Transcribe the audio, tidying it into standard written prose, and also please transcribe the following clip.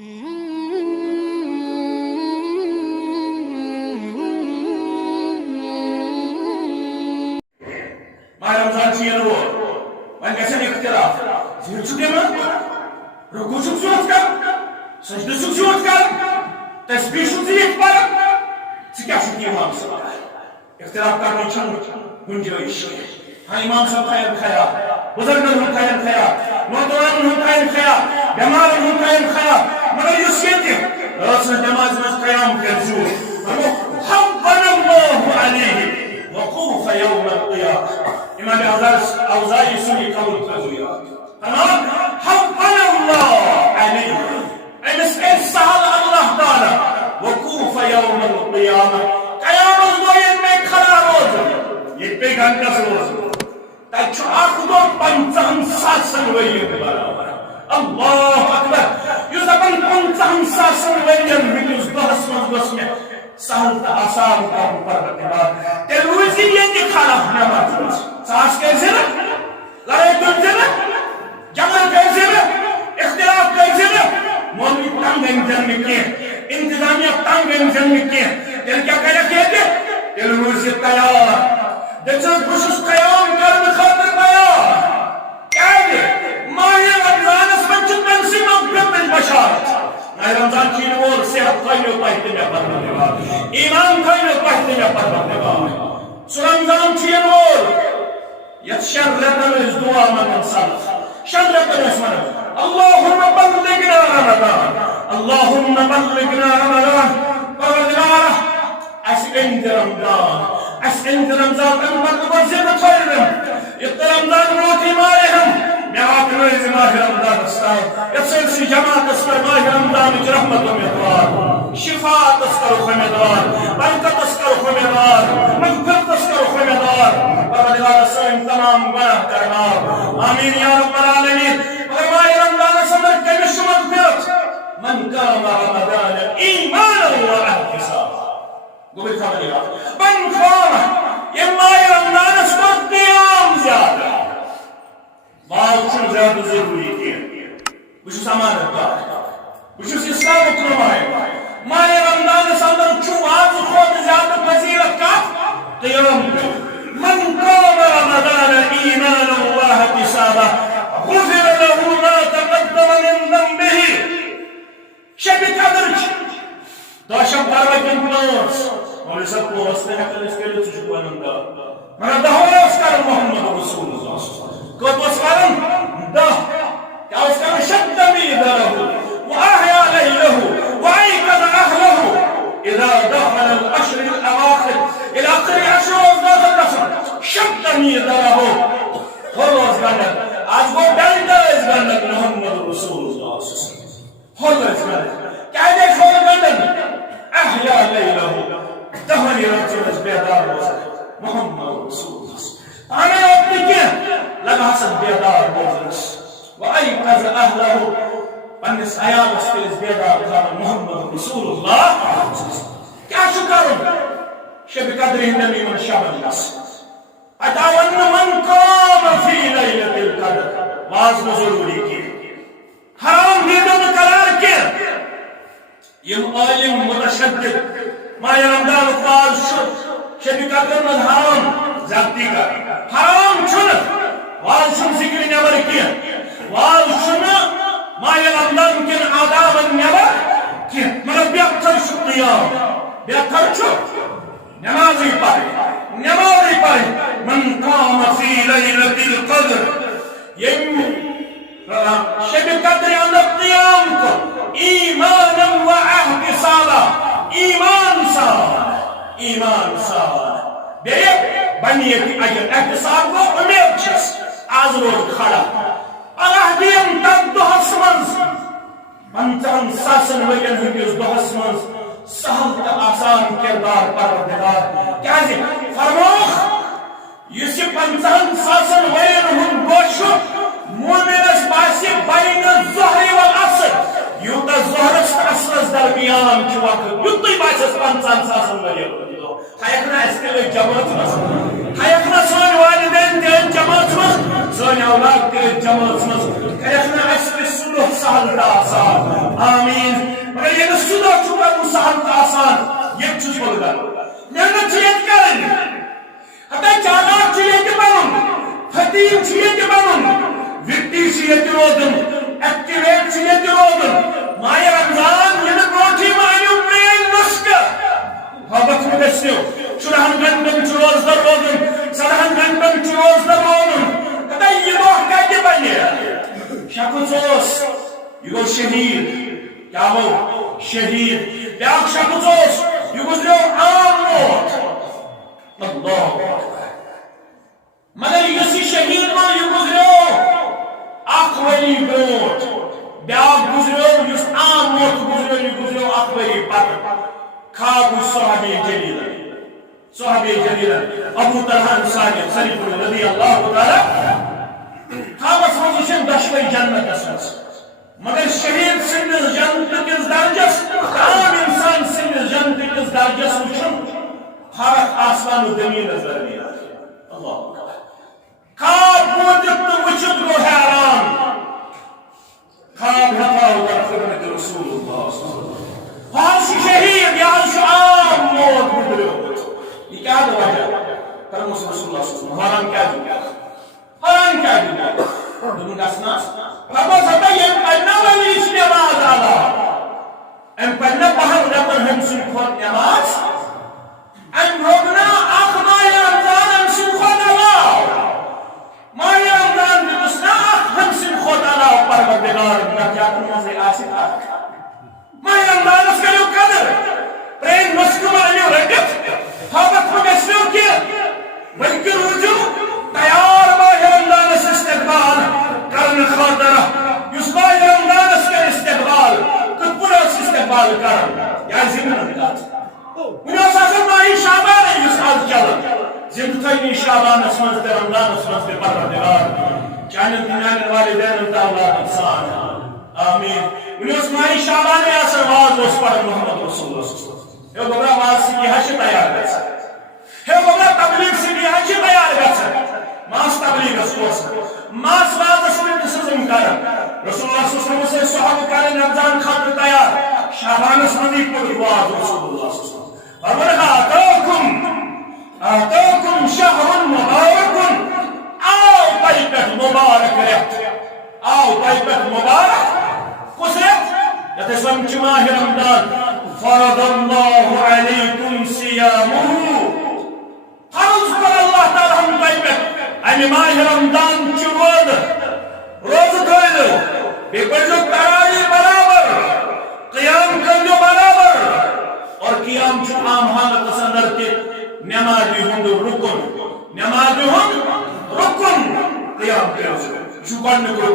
ماہ رمضان چھ ین وول وۄنۍ گژھن اختلاف ذکر چھُ دِوان رکوع چھُکھ ژٕ یوت کران سجدٕ چھُکھ ژٕ یوت کران تسبیح چھُکھ ژٕ ییٚتہِ پران ژٕ کیٛاہ چھُکھ امام صٲب اختلاف کرنٕچ چھنہٕ گُنجٲیش ہاں امام صٲب تھاین خیال بزرگن ہُنٛد تھاین خیال نوجوانن ہُنٛد تھاین خیال بٮ۪مارن ہُنٛد تھاین خیال مگر یُس ییٚتہِ رٲژ نمازِ منٛز قیام کرِ زیوٗٹھ حَوَّنَ اللّٰهُ عَلَيْهِ وقوف يوم القيامة امام اوزاعی سُنٛد یہِ قول تھٲوِو یاد فرمان حَوَّنَ اللّٰهُ عَلَيْهِ أمِس کَرِ سہل اللہ تعالیٰ وقوف يوم القيامة قیامت دۄہ ییٚلہِ مےٚ کھڑا روزُن ییٚتہِ پیٚیہِ گھنٹس روزُن تَتہِ چھُ اکھ دۄہ 50,000 ؤرین برابر اللہ اکبر یُس دپان 50,000 ؤرین ہٕنٛدِس دۄہس منٛز گوٚژھ مےٚ سہل تہٕ آسان کرُن پروردگار تیٚلہِ روٗزِ ییٚتہِ کھڑا نماز منٛز ژاس کٔرزِ نہٕ لڑٲے کٔرزِ نہٕ جگڑٕ کٔرزِ نہٕ اختلاف کٔرزِ نہٕ مولوی تنگ أنزٮ۪ن نہٕ کینٛہہ انتظامیہ تنگ أنزٮ۪ن نہٕ کینٛہہ تیٚلہِ کیٛاہ کَرٮ۪کھ ییٚتہِ تیٚلہِ روٗزِ تیار دٔپۍزٮ۪س بہٕ چھُس قیام کرنہٕ خٲطرٕ تیار کیٛازِ ماہِ رمضانس منٛز چھُ تٔمۍ سٕے مغفرتٕچ بشارت ماہِ رمضان چھُ یِنہٕ وول صحت تھٲیِو تۄہہِ تہِ مےٚ پروردگار ایمان تھٲیِو تۄہہِ تہِ مےٚ پروردگار سُہ رمضان چھُ یِنہٕ وول یتھ 6 رٮ۪تن أسۍ دعا منگان سلف 6 رٮ۪تن ٲسۍ ونان اللهم بلغنا رمضان اللهم بلغنا رمضان پروردگار اَسہِ أنۍ تہِ رمضان اَسہِ أنۍ تہِ رمضان تَمہِ پتہٕ وزیٖدٕ خٲرن یُتھ تہِ رمضان برونٛٹھٕے مارِہم مےٚ واتنٲیزِ ماہِ رمضانس تام یتھ سٲرسٕے جماعتس پٮ۪ٹھ ماہِ رمضانٕچ رحمت اُمیدوار شفاعتس کرُکھ اُمیدوار برکتس کرُکھ اُمیدوار مغفرتس کرُکھ اُمیدوار پروردگار سٲنۍ تمام گۄناہ کرناو آمیٖن یا رب العالمیٖن مگر ماہِ رمضانس اندر کٔمِس چھُ مغفرت من قام رمضان ایمانا واحتسابا گوٚبُر خبر یاد من قام ییٚمہِ ماہِ رمضانس کوٚر قیام زیادٕ واز چھُنہٕ زیادٕ ضروٗری کینٛہہ بہٕ چھُس امانت دار بہٕ چھُس اسلامُک نُمایِنٛدٕ ماہِ رمضانس اندر چھُ وازٕ کھۄتہٕ زیادٕ فضیلت کتھ قیام کٔرِتھ من قام رمضان ایمانا واحتسابا غفر له ما تقدم من ذنبه شب قدر دۄہ شب پروَتِن 5 مولوی صٲب 5 تہِ ہٮ۪کان أسۍ کٔرِتھ ژٕ چھُکھ ونان 10 مگر 10 اوس کرُن محمد رسول اللہ کوٚت اوس کرُن 10 کیٛاہ اوس کرُن شد میٖدَرَهُ وأحيا ليله وأيقظ أهله إذا دخل العشر الأواخر إلى آخر العشر اوس داخل گژھُن شد میٖدَرَهُ ہول اوس گنڈن آز گوٚو ڈنڈٕ ٲسۍ گنڈن محمد رسول اللہ ہول ٲسۍ گنڈن کیٛازِ ٲسۍ ہول گنڈن أحيا ليله دہنی راتس بیدار روزان محمد رسول اللہ پانے اوت نہٕ کینٛہہ لگہسن بیدار روزنس وأيقظ أهله پننس عیالس کٔرِس بیدار تھاوان محمد رسول اللہ کیٛاہ چھُ کرُن شب قدرِ ہٕنٛدٮ۪ن یِمن شبن منٛز اَتہِ آو وننہٕ من قام فی لیلة القدر واز نہٕ ضروٗری کینٛہہ حرام دیٖتو نہٕ قرار کینٛہہ یِم عٲلِم متشدد ماہِ رمضانُک واز چھُ شب قدرن منٛز حرام زیادتی کرٕنۍ حرام چھُنہٕ واز چھُنہٕ ذِکرِ نٮ۪بر کینٛہہ واز چھُنہٕ ماہِ رمضان کٮ۪ن آدابن نٮ۪بر کینٛہہ مگر بہتر چھُ قیام بہتر چھُ نمازٕے پرٕنۍ نمازٕے پرٕنۍ من قام فی لیلة القدر ییٚمۍ شب قدرِ اندر قیام کوٚر ایمانا واحتسابا ایمان سان بیٚیہِ بنہِ ییٚتہِ اجر احتساب گوٚو اُمید چھس آز روز کھڑا اللہ دِیِن تتھ دۄہس منٛز 50,000 ؤرین ہٕنٛدِس دۄہس منٛز سہل تہٕ آسان کردار پروردگار کیٛازِ فرمووُکھ یُس یہِ 50,000 ؤرین ہُنٛد دۄہ چھُ مومِنس باسہِ بین الظہرِ والعصر یوٗتاہ ظہرس تہٕ عصرس درمیان چھُ وقت یُتُے باسٮ۪س 50,000 ؤرین ہُنٛد دۄہ تھایکھ نہ اَسہِ تہِ أتھۍ جمٲژ منٛز تھایکھ نہ سٲنۍ والدین تہِ أتھۍ جمٲژ منٛز سٲنۍ اولاد تہِ أتھۍ جمٲژ منٛز کریکھ نہ اَسہِ تہِ سُہ دۄہ سہل تہٕ آسان آمیٖن سہل تو آسان یہ چھس بولگا محنت چیت کریں ہتا چالاک چیت بنن خطیب چیت بنن وکٹی چیت روزن ایکٹیویٹ چیت روزن ماہ رمضان یہ بروٹھی مانیو پرین نسکہ محبت میں گژھنو 14 گھنٹن چھ روزدر روزن 14 گھنٹن چھ روزدر روزن ہتا یہ دۄہ کتہِ بنہِ شخص اوس یہ گو شہید کیا گو شہید بیاکھ شخص اوس یہ گزریو عام موت اللہ مگر یس یہ شہید مر یہ گزریو اخ وری برونٹ بیاکھ گزریو یس عام موت گزریو یہ گزریو اخ وری پتہ خواب صحابی جلیل ابو طلحہ انصاری شریف رضی اللہ تعالی خوابس مز دشوئی جنتس مز مگر شہید سندس جنت کس درجس عام انسان سندس جنت کس درجس وچھن فرق آسمان و زمین درمیان اللہ خواب بوزت تو وچھت گو حیران خواب ہتاو در خدمت رسول اللہ صلی اللہ علیہ وسلم شہید یہ عام موت گزریو یہ کیا وجہ فرموس رسول اللہ صلی اللہ علیہ وسلم حرام کیا دیا حرام کیا دیا دنوں گسنا فرموس ہتا یہ پڑھنا والی اس نماز آلا ام پڑھنا پہن ربن ہم سن خود نماز ام روگنا آخ ماہ رمضان ہم سن خود اللہ ماہ رمضان بلسنا آخ ہم سن خود اللہ پروردگار نجات موزی آسک آخ ماہ رمضان اس کا جو قدر پرین مسکم علیو رکت حابت مگسنو کیا بلکہ رجوع تیار ماہ رمضان اس استقبال کرن خاطرہ یس ماہ رمضان اس کا استقبال کت پورا اس استقبال کرن یا زمین دلات انہوں ساسر ماہی شعبان ہے یس آز چلا زندتائی شعبان اسمانت رمضان اسمانت پروردگار چانن دنیان والدین انتا اولاد انسان آمین انہوں ماہی شعبان ہے اثر واز اس پر محمد رسول اللہ صلی اللہ علیہ وسلم ہے ببرا واز سے یہ حش تیار گئے ہے ببرا تبلیغ سے یہ حش تیار گئے ماس تبلیغ اس کو ماس واز اس میں نسزم کرن رسول اللہ صلی اللہ علیہ وسلم سے صحابہ کرن رمضان خاطر تیار شعبان اس مدی پر واز رسول اللہ صلی اللہ علیہ وسلم آتوکم شہر مبارکن آو طیبت مبارک رہت آو طیبت مبارک کس رہت یتسوم چماہ رمضان فرض اللہ علیکم سیامہ فرض کر اللہ تعالی ہم طیبت امی ماہ رمضان چروز روز دھوئلو بے پڑھو تراوی برابر قیام کرلو برابر اور قیام چو عام حالت اندر کے نمازی ہند رکن نمازی ہند رکن قیام کرو چو پڑھنے کو